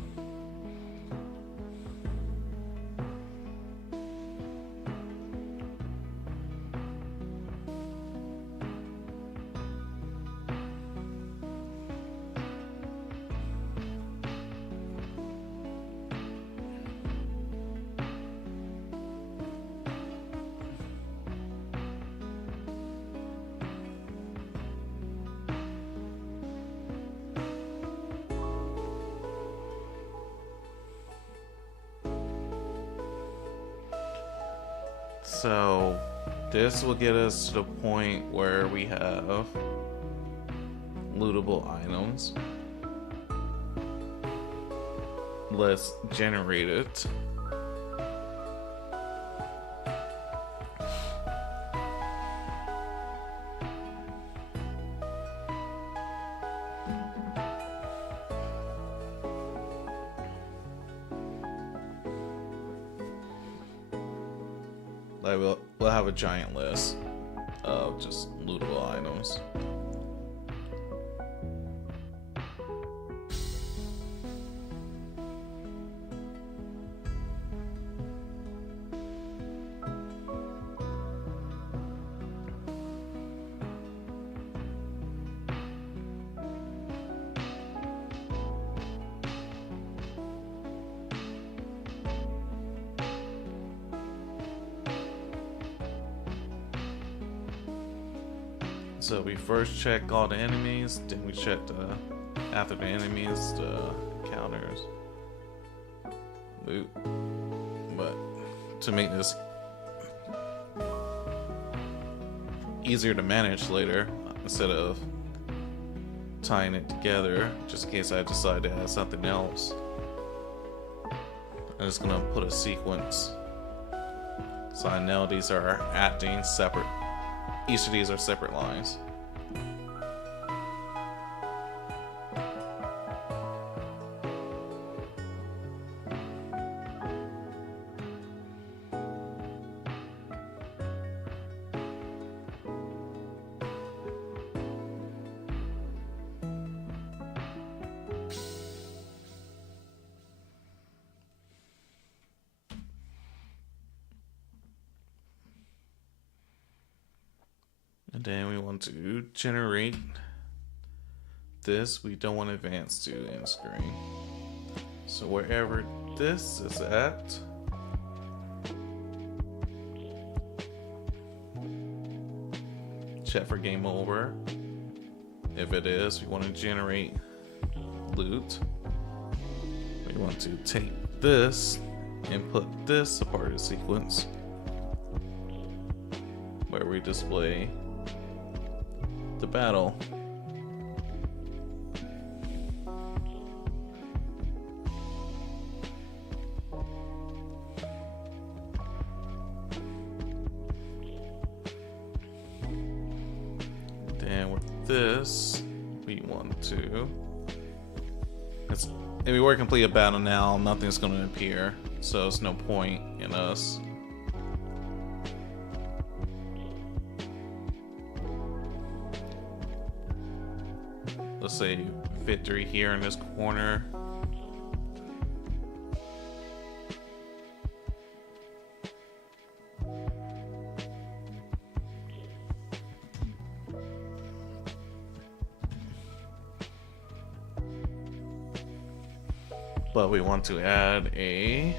So this will get us to the point where we have lootable items. Let's generate it. Like we'll have a giant list of just lootable items. So we first check all the enemies, then we check after the enemies, the counters, loot. But to make this easier to manage later, instead of tying it together, just in case I decide to add something else, I'm just gonna put a sequence. So I know these are acting separate. Each of these are separate lines. And then we want to generate this. We don't want to advance to end screen. So wherever this is at, check for game over. If it is, we want to generate loot. We want to take this and put this a part of the sequence where we display the battle. Then with this, we want to. If we were to complete a battle now, nothing's going to appear, so there's no point in us. Let's say victory here in this corner. But we want to add a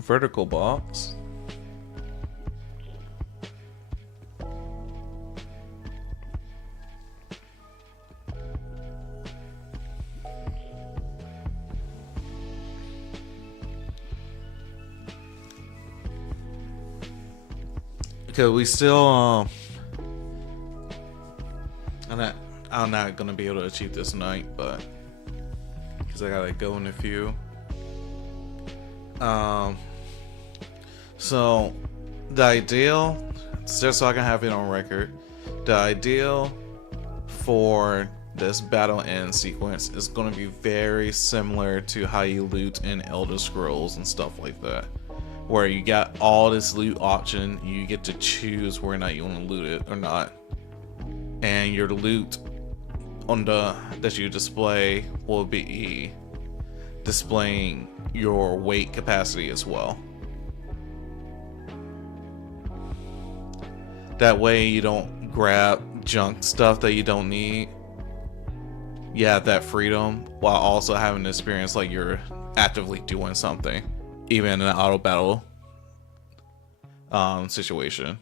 vertical box. Because we still, I'm not gonna be able to achieve this tonight, but because I gotta go in a few. So the ideal, just so I can have it on record, the ideal for this battle end sequence is going to be very similar to how you loot in Elder Scrolls and stuff like that, where you got all this loot option, you get to choose whether or not you want to loot it or not, and your loot on that you display will be displaying your weight capacity as well. That way you don't grab junk stuff that you don't need. You have that freedom while also having the experience like you're actively doing something, even in an auto battle situation.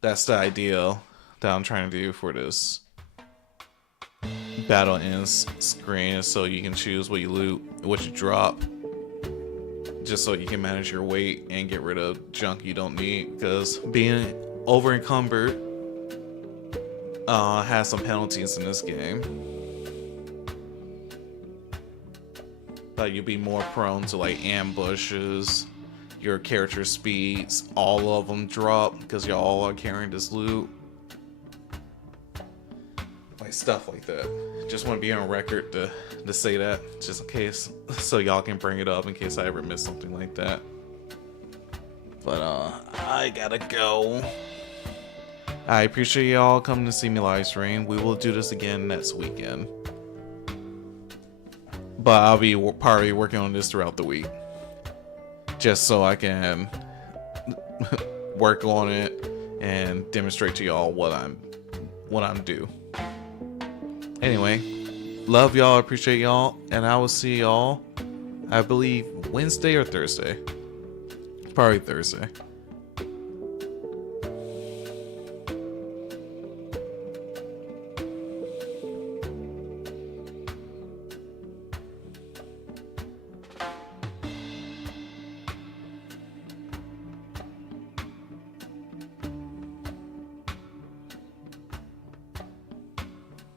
That's the ideal that I'm trying to do for this battle ends screen, so you can choose what you loot, what you drop, just so you can manage your weight and get rid of junk you don't need, because being over encumbered has some penalties in this game. But you'll be more prone to like ambushes, your character speeds, all of them drop because y'all are carrying this loot. Like stuff like that. Just want to be on record to say that, just in case, so y'all can bring it up in case I ever miss something like that. But I gotta go. I appreciate y'all coming to see me live stream. We will do this again next weekend. But I'll be probably working on this throughout the week, just so I can work on it and demonstrate to y'all what I'm due. Anyway, love y'all, appreciate y'all, and I will see y'all, I believe, Wednesday or Thursday. Probably Thursday.